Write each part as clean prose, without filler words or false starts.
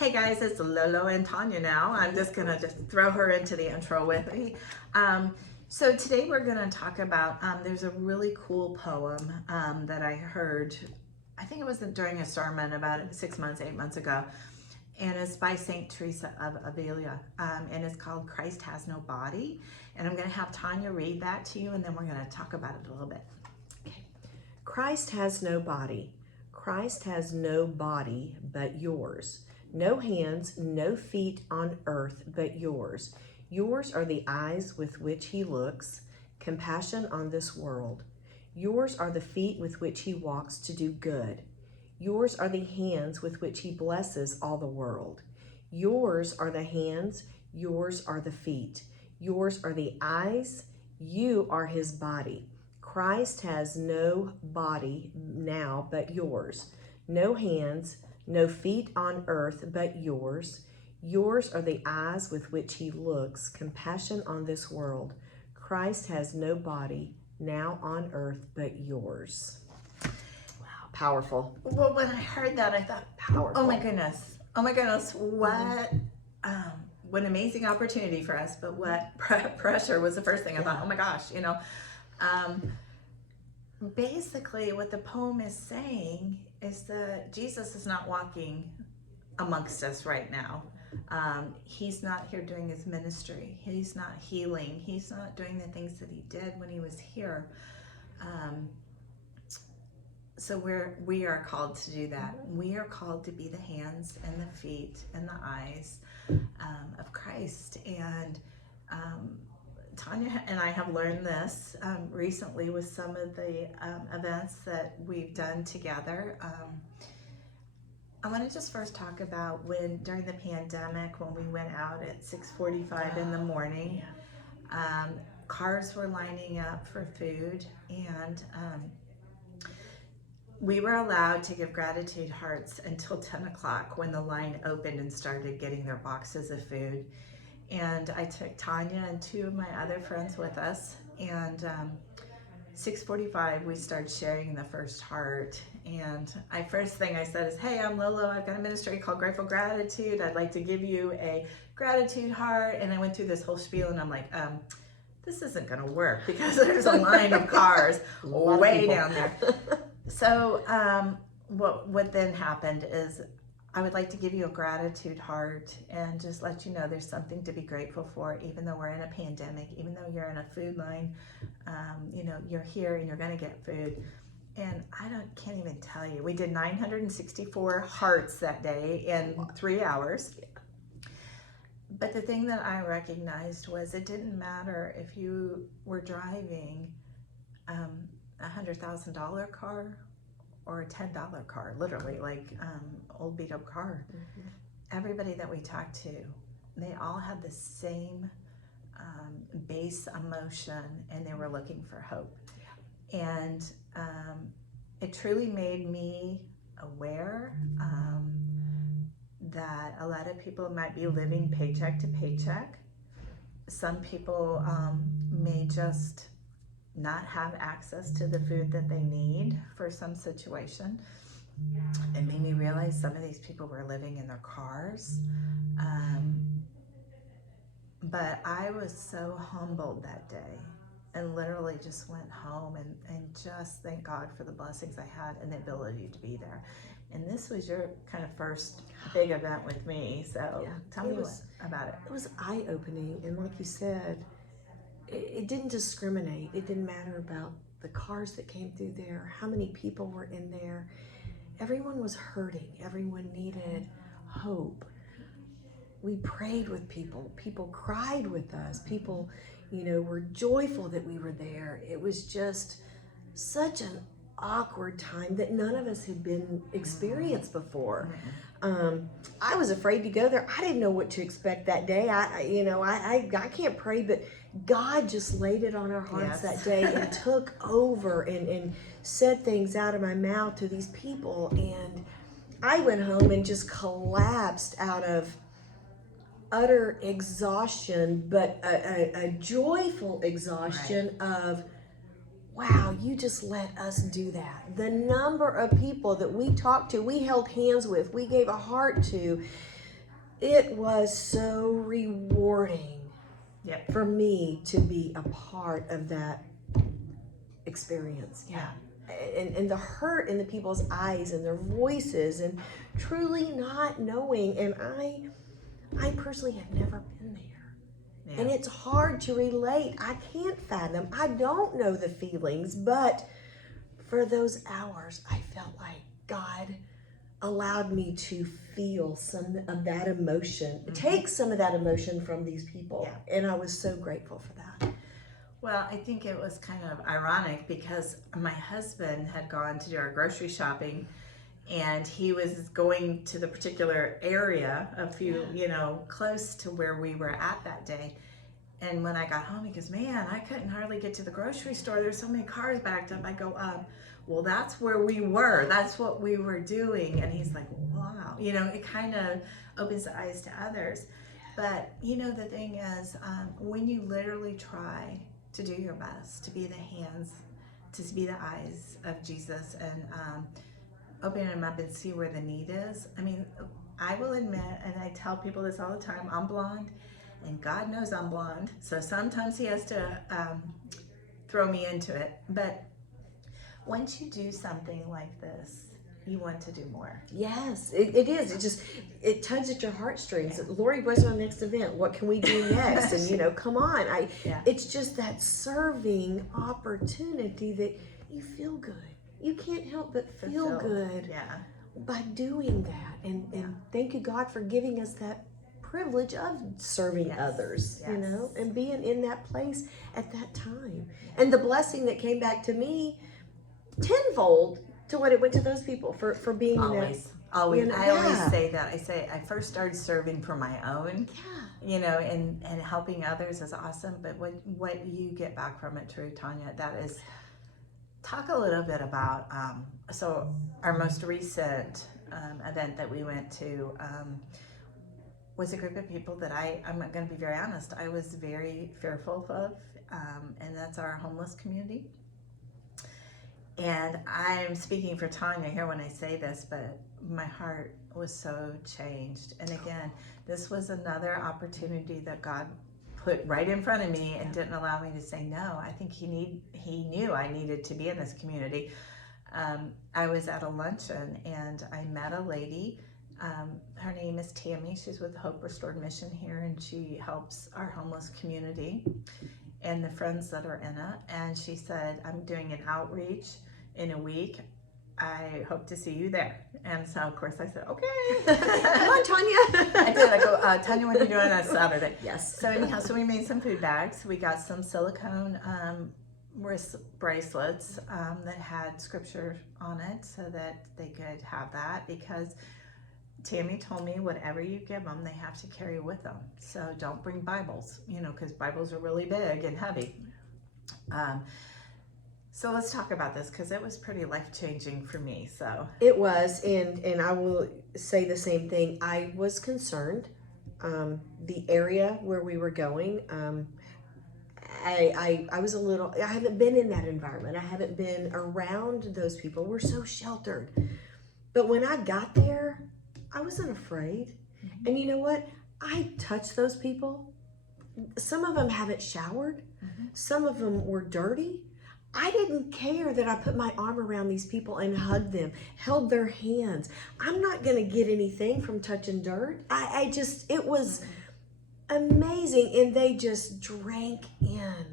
Hey guys, it's Lolo and Tanya now. I'm just gonna throw her into the intro with me. So today we're gonna talk about, there's a really cool poem that I heard, I think it was during a sermon about 6 months, 8 months ago. And it's by Saint Teresa of Avila. And it's called Christ Has No Body. And I'm gonna have Tanya read that to you and then we're gonna talk about it a little bit. Okay. Christ has no body. Christ has no body but yours. No hands, no feet on earth but yours. Yours are the eyes with which he looks, compassion on this world. Yours are the feet with which he walks to do good. Yours are the hands with which he blesses all the world. Yours are the hands, yours are the feet. Yours are the eyes, you are his body. Christ has no body now but yours. No hands, no feet on earth but yours. Yours are the eyes with which he looks, compassion on this world. Christ has no body now on earth but yours. Wow, powerful. Well, when I heard that, I thought, Powerful. oh my goodness, what an amazing opportunity for us, but what pressure was the first thing I thought, oh my gosh, basically what the poem is saying is that Jesus is not walking amongst us right now. He's not here doing his ministry. He's not healing. He's not doing the things that he did when he was here. So we are called to do that. We are called to be the hands and the feet and the eyes of Christ. And Tanya and I have learned this recently with some of the events that we've done together. I want to just first talk about during the pandemic, when we went out at 6:45 in the morning, cars were lining up for food, and we were allowed to give gratitude hearts until 10 o'clock when the line opened and started getting their boxes of food. And I took Tanya and two of my other friends with us, and 6:45 we started sharing the first heart. And first thing I said is, hey, I'm Lolo, I've got a ministry called Grateful Gratitude, I'd like to give you a gratitude heart. And I went through this whole spiel and I'm like, this isn't gonna work because there's a line of cars way down there. So what then happened is, I would like to give you a gratitude heart and just let you know there's something to be grateful for, even though we're in a pandemic, even though you're in a food line, you're here and you're gonna get food. And can't even tell you, we did 964 hearts that day in 3 hours. But the thing that I recognized was it didn't matter if you were driving $100,000 car or a $10 car, literally, like old beat up car. Everybody that we talked to, they all had the same base emotion, and they were looking for hope. And it truly made me aware that a lot of people might be living paycheck to paycheck. Some people may just not have access to the food that they need for some situation. It made me realize some of these people were living in their cars. But I was so humbled that day and literally just went home and just thank God for the blessings I had and the ability to be there. And this was your kind of first big event with me. So tell me about it. It was eye-opening, and like you said, it didn't discriminate. It didn't matter about the cars that came through there, how many people were in there. Everyone was hurting. Everyone needed hope. We prayed with people. People cried with us. People, were joyful that we were there. It was just such an awkward time that none of us had been experienced before. I was afraid to go there. I didn't know what to expect that day. I can't pray, but God just laid it on our hearts that day and took over and said things out of my mouth to these people. And I went home and just collapsed out of utter exhaustion, but a joyful exhaustion of, wow, you just let us do that. The number of people that we talked to, we held hands with, we gave a heart to, It was so rewarding Yep. for me to be a part of that experience. Yeah. And the hurt in the people's eyes and their voices and truly not knowing. And I personally have never been there. Yeah. And it's hard to relate. I can't fathom. I don't know the feelings, but for those hours, I felt like God allowed me to feel some of that emotion, take some of that emotion from these people. Yeah. And I was so grateful for that. Well, I think it was kind of ironic because my husband had gone to do our grocery shopping, and he was going to the particular area, a few, close to where we were at that day. And when I got home, he goes, "Man, I couldn't hardly get to the grocery store. There's so many cars backed up." I go, well, that's where we were. That's what we were doing. And he's like, "Wow." It kind of opens the eyes to others. But, the thing is, when you literally try to do your best, to be the hands, to be the eyes of Jesus, and open him up and see where the need is. I mean, I will admit, and I tell people this all the time, I'm blonde. And God knows I'm blonde, so sometimes he has to throw me into it. But once you do something like this, you want to do more. Yes, it is. It tugs at your heartstrings. Yeah. Lori, what's our next event? What can we do next? And come on. It's just that serving opportunity that you feel good. You can't help but feel good by doing that. And thank you, God, for giving us that privilege of serving others, and being in that place at that time. And the blessing that came back to me tenfold to what it went to those people for being always. I always say that. I first started serving for my own, and helping others is awesome. But what you get back from it, true, Tunya, that is, talk a little bit about, so our most recent event that we went to, was a group of people that I'm going to be very honest, I was very fearful of, and that's our homeless community. And I'm speaking for Tunya here when I say this, but my heart was so changed. And again, this was another opportunity that God put right in front of me and didn't allow me to say no. I think he knew I needed to be in this community. I was at a luncheon and I met a lady. Her name is Tammy. She's with Hope Restored Mission here, and she helps our homeless community and the friends that are in it. And she said, "I'm doing an outreach in a week. I hope to see you there." And so, of course, I said, "Okay." Come on, Tunya. I did. I go, "Tunya, what are you doing on Saturday?" Yes. So anyhow, we made some food bags. We got some silicone wrist bracelets that had scripture on it so that they could have that, because Tammy told me whatever you give them, they have to carry with them. So don't bring Bibles, because Bibles are really big and heavy. So let's talk about this, because it was pretty life-changing for me. So it was, and I will say the same thing. I was concerned. The area where we were going, I was a little, I haven't been in that environment. I haven't been around those people. We're so sheltered. But when I got there, I wasn't afraid. Mm-hmm. And you know what? I touched those people. Some of them haven't showered. Mm-hmm. Some of them were dirty. I didn't care that I put my arm around these people and hugged them, held their hands. I'm not going to get anything from touching dirt. It was amazing. And they just drank in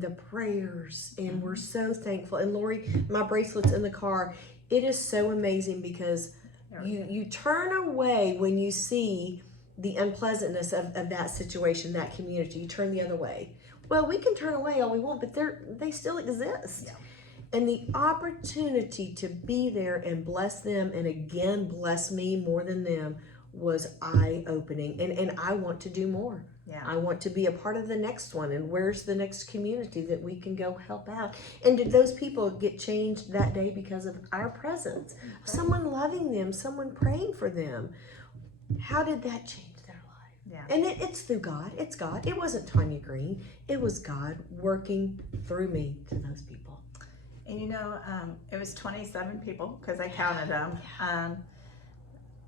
the prayers, and we're so thankful. And Lori, my bracelet's in the car. It is so amazing because you turn away when you see the unpleasantness of that situation, that community. You turn the other way. Well, we can turn away all we want, but they still exist. Yeah. And the opportunity to be there and bless them, and again, bless me more than them, was eye-opening. And I want to do more. Yeah. I want to be a part of the next one. And where's the next community that we can go help out? And did those people get changed that day because of our presence? Okay. Someone loving them, someone praying for them. How did that change their life? Yeah. And it's through God. It's God. It wasn't Tunya Green. It was God working through me to those people. And it was 27 people, because I counted them. Yeah.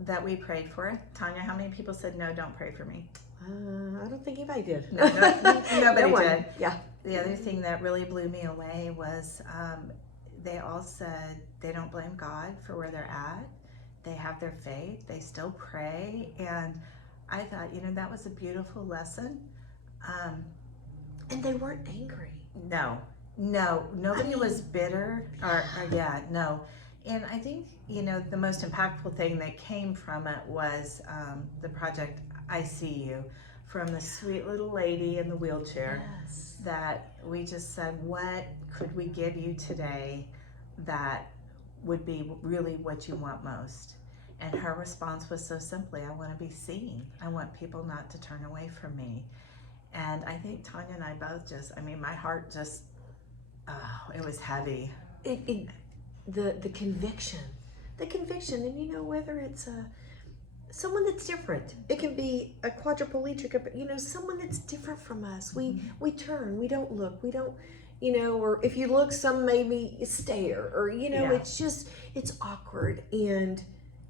that we prayed for. Tanya, how many people said, no, don't pray for me? I don't think anybody did. No, nobody No one. did. Yeah. The other thing that really blew me away was they all said they don't blame God for where they're at. They have their faith. They still pray. And I thought, that was a beautiful lesson. And they weren't angry. No, nobody was bitter or yeah, no. And I think, the most impactful thing that came from it was the project I See You, from the sweet little lady in the wheelchair. Yes. That we just said, what could we give you today that would be really what you want most? And her response was so simply, I want to be seen. I want people not to turn away from me. And I think Tanya and I both my heart just, it was heavy. The conviction, and whether it's someone that's different, it can be a quadriplegic, but someone that's different from us. We turn, we don't look, we don't, or if you look, some maybe stare, or it's awkward, and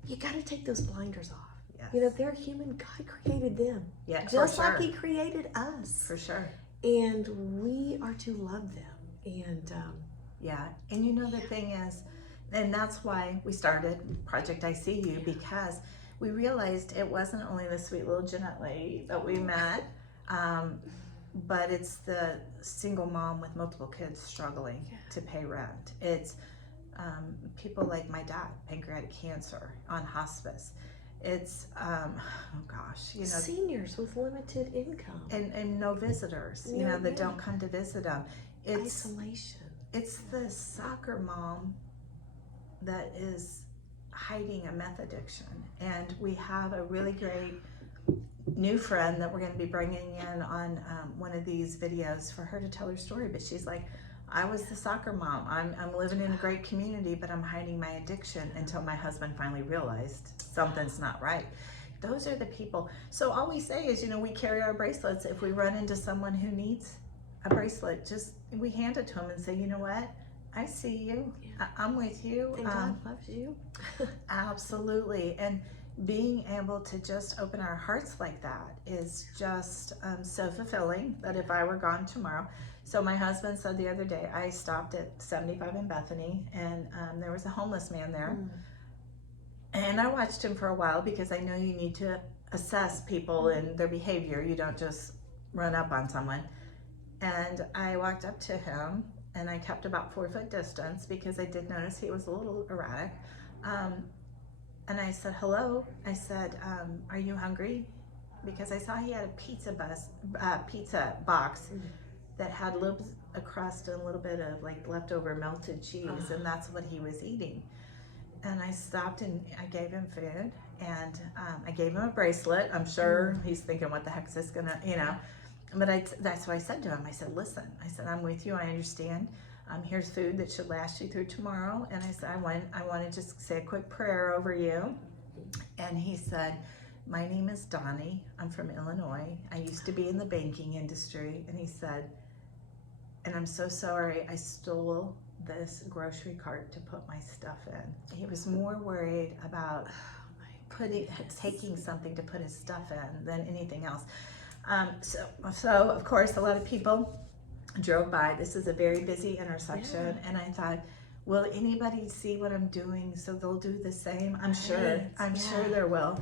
you got to take those blinders off. Yes. They're human. God created them. Yeah, just like He created us. For sure. And we are to love them. And and the thing is, and that's why we started Project I See You, because we realized it wasn't only the sweet little Jeanette lady that we met, but it's the single mom with multiple kids struggling to pay rent. It's people like my dad, pancreatic cancer, on hospice. It's seniors with limited income and no visitors, that don't come to visit them. It's isolation. It's the soccer mom that is hiding a meth addiction, and we have a really great new friend that we're going to be bringing in on one of these videos for her to tell her story. But she's like, I was the soccer mom. I'm living in a great community, but I'm hiding my addiction until my husband finally realized something's not right. Those are the people. So all we say is, we carry our bracelets. If we run into someone who needs a bracelet, we hand it to them and say, you know what? I see you. I'm with you. And God loves you. Absolutely. And being able to just open our hearts like that is just so fulfilling, that if I were gone tomorrow. So my husband said the other day, I stopped at 75 in Bethany, and there was a homeless man there. And I watched him for a while, because I know you need to assess people and their behavior. You don't just run up on someone. And I walked up to him, and I kept about 4 foot distance, because I did notice he was a little erratic. And I said, hello. I said, are you hungry? Because I saw he had a pizza box that had a crust and a little bit of leftover melted cheese, and that's what he was eating. And I stopped and I gave him food, and I gave him a bracelet. I'm sure he's thinking, what the heck is this gonna, But that's what I said to him. I said, listen, I'm with you. I understand. Here's food that should last you through tomorrow. And I said, I want to just say a quick prayer over you. And he said, my name is Donnie. I'm from Illinois. I used to be in the banking industry. And he said, and I'm so sorry I stole this grocery cart to put my stuff in. He was more worried about taking something to put his stuff in than anything else. So of course, a lot of people drove by. This is a very busy intersection, and I thought, will anybody see what I'm doing so they'll do the same? I'm sure there will.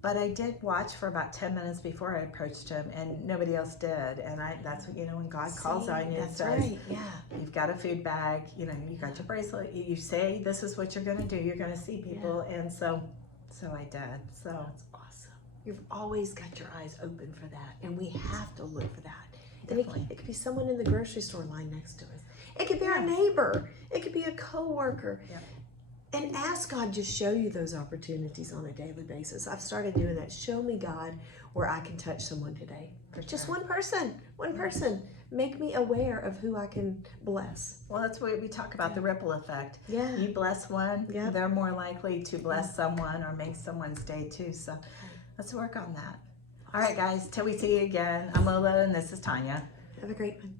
But I did watch for about 10 minutes before I approached him, and nobody else did. And that's what, when God calls on you and says, you've got a food bag, you got your bracelet, you say this is what you're going to do, you're going to see people. And so I did. So that's awesome. You've always got your eyes open for that, and we have to look for that. And it could be someone in the grocery store line next to us. It could be our neighbor. It could be a coworker. Yeah. And ask God to show you those opportunities on a daily basis. I've started doing that. Show me, God, where I can touch someone today. Just one person. Make me aware of who I can bless. Well, that's what we talk about, the ripple effect. Yeah. You bless one, they're more likely to bless someone or make someone's day too. So let's work on that. All right, guys, till we see you again. I'm LoLo, and this is Tanya. Have a great one.